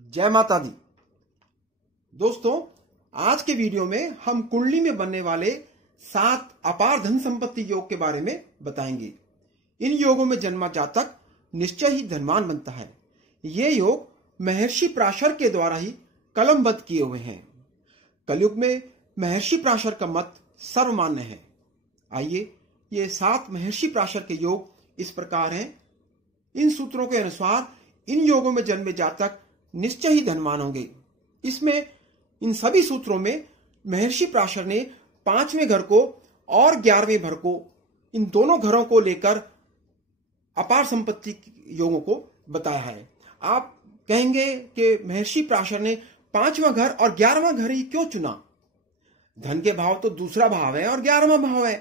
जय माता दी। दोस्तों, आज के वीडियो में हम कुंडली में बनने वाले 7 अपार धन संपत्ति योग के बारे में बताएंगे। इन योगों में जन्मा जातक निश्चय ही धनवान बनता है। ये योग महर्षि पराशर के द्वारा ही कलमबद्ध किए हुए हैं। कलयुग में महर्षि पराशर का मत सर्वमान्य है। आइए, ये 7 महर्षि पराशर के योग इस प्रकार हैं। इन सूत्रों के अनुसार इन योगों में जन्मे जातक निश्चय ही धनवान होंगे। इसमें इन सभी सूत्रों में महर्षि पराशर ने 5वें घर को और 11वें घर को, इन दोनों घरों को लेकर अपार संपत्ति योगों को बताया है। आप कहेंगे कि महर्षि पराशर ने 5वां घर और 11वां घर ही क्यों चुना? धन के भाव तो दूसरा भाव है और 11वां भाव है।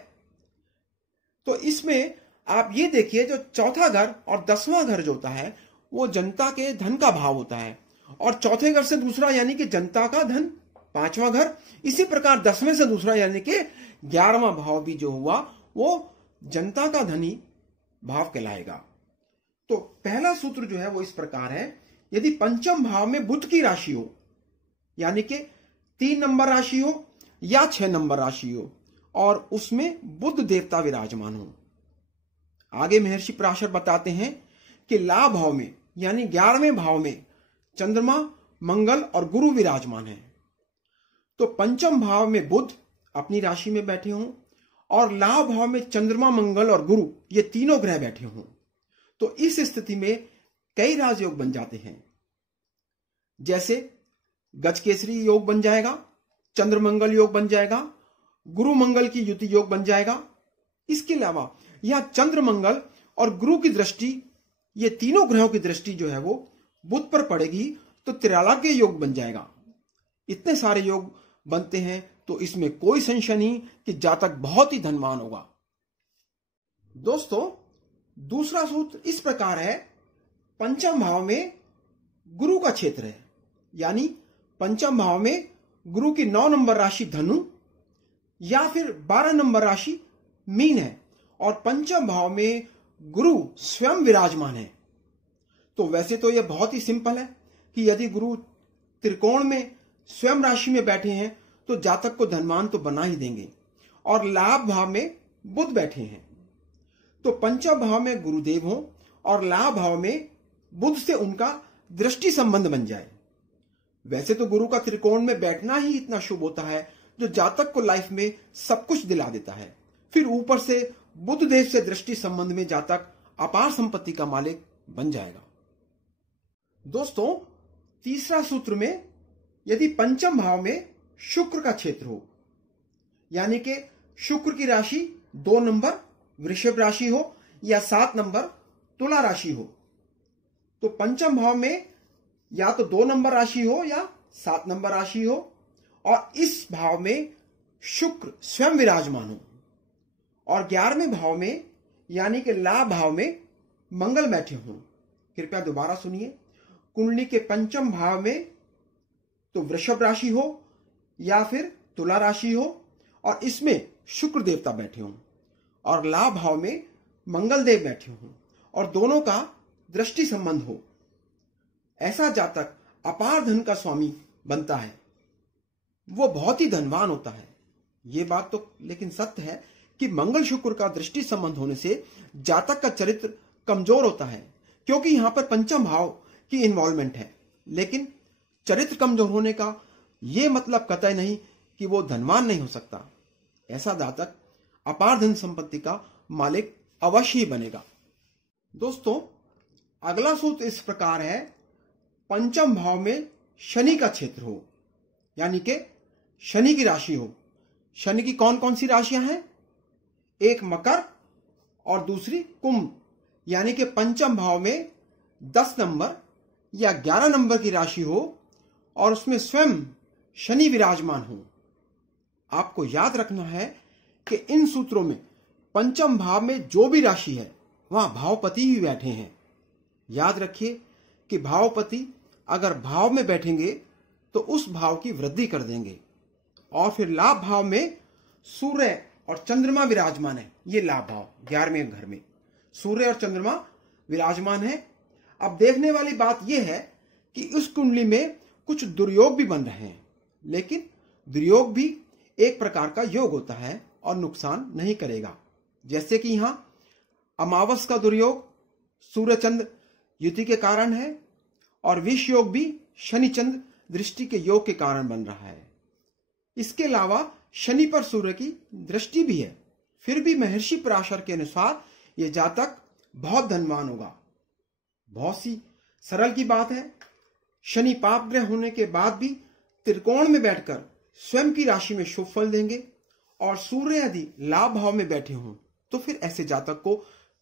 तो इसमें आप ये देखिए, जो चौथा घर और 10वां घर जो होता है वो जनता के धन का भाव होता है, और चौथे घर से दूसरा यानी कि जनता का धन 5वां घर, इसी प्रकार 10वें से दूसरा यानी कि 11वां भाव भी जो हुआ वो जनता का धनी भाव कहलाएगा। तो पहला सूत्र जो है वो इस प्रकार है। यदि पंचम भाव में बुध की राशि हो, यानी कि 3 नंबर राशि हो या 6 नंबर राशि हो, और उसमें बुध देवता विराजमान हो। आगे महर्षि पराशर बताते हैं कि लाभ भाव में यानी 11वें भाव में चंद्रमा, मंगल और गुरु विराजमान है। तो पंचम भाव में बुध अपनी राशि में बैठे हों और लाभ भाव में चंद्रमा, मंगल और गुरु ये तीनों ग्रह बैठे हों, तो इस स्थिति में कई राजयोग बन जाते हैं। जैसे गजकेसरी योग बन जाएगा, चंद्र मंगल योग बन जाएगा, गुरु मंगल की युति योग बन जाएगा। इसके अलावा यहां चंद्र, मंगल और गुरु की दृष्टि, ये तीनों ग्रहों की दृष्टि जो है वो बुध पर पड़ेगी तो त्रिराज्य योग बन जाएगा। इतने सारे योग बनते हैं तो इसमें कोई संशय नहीं कि जातक बहुत ही धनवान होगा। दोस्तों, दूसरा सूत्र इस प्रकार है। पंचम भाव में गुरु का क्षेत्र है, यानी पंचम भाव में गुरु की 9 नंबर राशि धनु या फिर 12 नंबर राशि मीन है, और पंचम भाव में गुरु स्वयं विराजमान है। तो वैसे तो यह बहुत ही सिंपल है कि यदि गुरु त्रिकोण में स्वयं राशि में बैठे हैं तो जातक को धनवान तो बना ही देंगे, और लाभ भाव में बुध बैठे हैं तो पंचम भाव में गुरुदेव हो और लाभ भाव में बुध से उनका दृष्टि संबंध बन जाए। वैसे तो गुरु का त्रिकोण में बैठना ही इतना शुभ होता है जो जातक को लाइफ में सब कुछ दिला देता है। फिर ऊपर से बुध देव से दृष्टि संबंध में जातक अपार संपत्ति का मालिक बन जाएगा। दोस्तों, तीसरा सूत्र में यदि पंचम भाव में शुक्र का क्षेत्र हो, यानी कि शुक्र की राशि 2 नंबर वृषभ राशि हो या 7 नंबर तुला राशि हो, तो पंचम भाव में या तो 2 नंबर राशि हो या 7 नंबर राशि हो, और इस भाव में शुक्र स्वयं विराजमान हो, और 11वें भाव में यानी कि लाभ भाव में मंगल बैठे हों। कृपया दोबारा सुनिए। कुंडली के पंचम भाव में तो वृषभ राशि हो या फिर तुला राशि हो, और इसमें शुक्र देवता बैठे हों, और लाभ भाव में मंगल देव बैठे हों, और दोनों का दृष्टि संबंध हो। ऐसा जातक अपार धन का स्वामी बनता है, वो बहुत ही धनवान होता है। ये बात तो लेकिन सत्य है कि मंगल शुक्र का दृष्टि संबंध होने से जातक का चरित्र कमजोर होता है, क्योंकि यहां पर पंचम भाव की इन्वॉल्वमेंट है। लेकिन चरित्र कमजोर होने का यह मतलब कतई नहीं कि वो धनवान नहीं हो सकता। ऐसा जातक अपार धन संपत्ति का मालिक अवश्य ही बनेगा। दोस्तों, अगला सूत्र इस प्रकार है। पंचम भाव में शनि का क्षेत्र हो, यानी कि शनि की राशि हो। शनि की कौन कौन सी राशियां हैं? एक मकर और दूसरी कुंभ, यानी कि पंचम भाव में 10 नंबर या 11 नंबर की राशि हो और उसमें स्वयं शनि विराजमान हो। आपको याद रखना है कि इन सूत्रों में पंचम भाव में जो भी राशि है वहां भावपति ही बैठे हैं। याद रखिए कि भावपति अगर भाव में बैठेंगे तो उस भाव की वृद्धि कर देंगे। और फिर लाभ भाव में सूर्य और चंद्रमा विराजमान है। ये लाभ भाव 11वें घर में सूर्य और चंद्रमा विराजमान है। अब देखने वाली बात यह है कि उस कुंडली में कुछ दुर्योग भी बन रहे हैं, लेकिन दुर्योग भी एक प्रकार का योग होता है और नुकसान नहीं करेगा। जैसे कि यहां अमावस का दुर्योग सूर्य चंद्र युति के कारण है और विष योग भी शनि चंद्र दृष्टि के योग के कारण बन रहा है। इसके अलावा शनि पर सूर्य की दृष्टि भी है। फिर भी महर्षि पराशर के अनुसार यह जातक बहुत धनवान होगा। बहुत सी सरल की बात है, शनि पाप ग्रह होने के बाद भी त्रिकोण में बैठकर स्वयं की राशि में शुभ फल देंगे और सूर्य यदि लाभ भाव में बैठे हों तो फिर ऐसे जातक को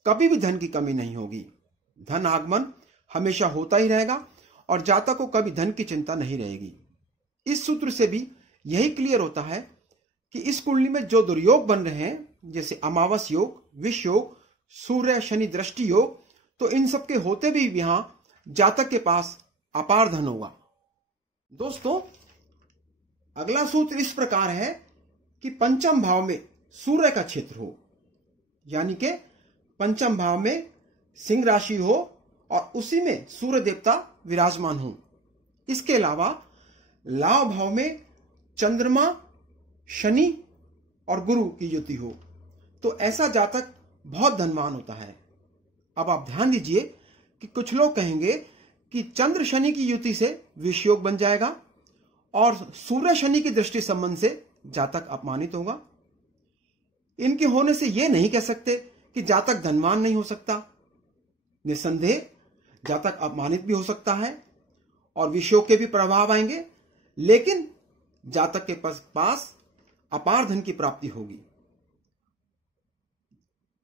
कभी भी धन की कमी नहीं होगी। धन आगमन हमेशा होता ही रहेगा और जातक को कभी धन की चिंता नहीं रहेगी। इस सूत्र से भी यही क्लियर होता है कि इस कुंडली में जो दुर्योग बन रहे हैं, जैसे अमावस योग, विष योग, सूर्य शनि दृष्टि योग, तो इन सब के होते भी यहां जातक के पास अपार धन होगा। दोस्तों, अगला सूत्र इस प्रकार है कि पंचम भाव में सूर्य का क्षेत्र हो, यानी कि पंचम भाव में सिंह राशि हो और उसी में सूर्य देवता विराजमान हो। इसके अलावा लाभ भाव में चंद्रमा, शनि और गुरु की युति हो, तो ऐसा जातक बहुत धनवान होता है। अब आप ध्यान दीजिए कि कुछ लोग कहेंगे कि चंद्र शनि की युति से विष योग बन जाएगा और सूर्य शनि की दृष्टि संबंध से जातक अपमानित होगा। इनके होने से यह नहीं कह सकते कि जातक धनवान नहीं हो सकता। निसंदेह जातक अपमानित भी हो सकता है और विषयों के भी प्रभाव आएंगे, लेकिन जातक के पास अपार धन की प्राप्ति होगी।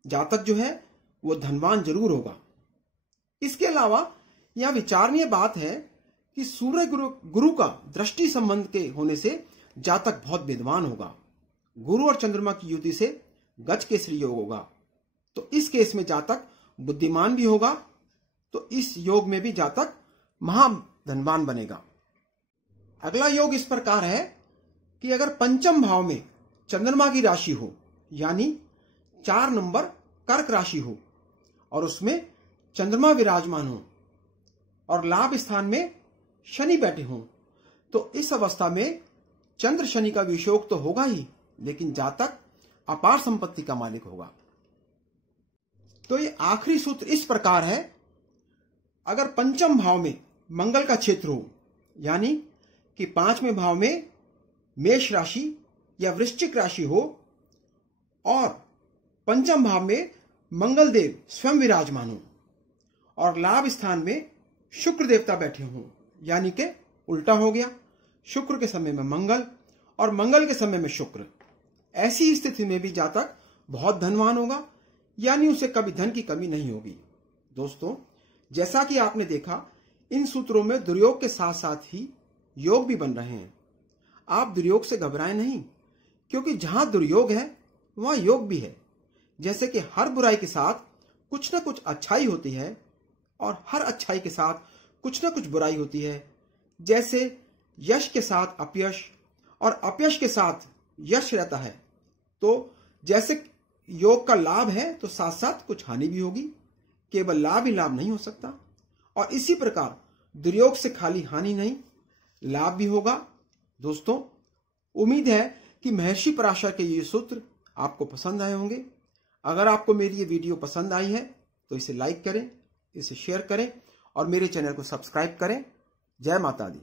जातक जो है वो धनवान जरूर होगा। इसके अलावा यह विचारणीय बात है कि सूर्य गुरु का दृष्टि संबंध के होने से जातक बहुत विद्वान होगा। गुरु और चंद्रमा की युति से गज केसरी योग होगा, तो इस केस में जातक बुद्धिमान भी होगा, तो इस योग में भी जातक महाधनवान बनेगा। अगला योग इस प्रकार है कि अगर पंचम भाव में चंद्रमा की राशि हो, यानी 4 नंबर कर्क राशि हो और उसमें चंद्रमा विराजमान हो और लाभ स्थान में शनि बैठे हों, तो इस अवस्था में चंद्र शनि का विषयोग तो होगा ही, लेकिन जातक अपार संपत्ति का मालिक होगा। तो ये आखिरी सूत्र इस प्रकार है, अगर पंचम भाव में मंगल का क्षेत्र हो, यानी कि 5वें भाव में मेष राशि या वृश्चिक राशि हो और पंचम भाव में मंगल देव स्वयं विराजमान हो और लाभ स्थान में शुक्र देवता बैठे हों, यानी कि उल्टा हो गया, शुक्र के समय में मंगल और मंगल के समय में शुक्र। ऐसी स्थिति में भी जातक बहुत धनवान होगा, यानी उसे कभी धन की कमी नहीं होगी। दोस्तों, जैसा कि आपने देखा, इन सूत्रों में दुर्योग के साथ साथ ही योग भी बन रहे हैं। आप दुर्योग से घबराएं नहीं, क्योंकि जहां दुर्योग है वहां योग भी है। जैसे कि हर बुराई के साथ कुछ ना कुछ अच्छाई होती है और हर अच्छाई के साथ कुछ ना कुछ बुराई होती है। जैसे यश के साथ अपयश और अपयश के साथ यश रहता है, तो जैसे योग का लाभ है तो साथ साथ कुछ हानि भी होगी, केवल लाभ ही लाभ नहीं हो सकता। और इसी प्रकार दुर्योग से खाली हानि नहीं, लाभ भी होगा। दोस्तों, उम्मीद है कि महर्षि पराशर के ये सूत्र आपको पसंद आए होंगे। अगर आपको मेरी ये वीडियो पसंद आई है तो इसे लाइक करें, इसे शेयर करें और मेरे चैनल को सब्सक्राइब करें। जय माता दी।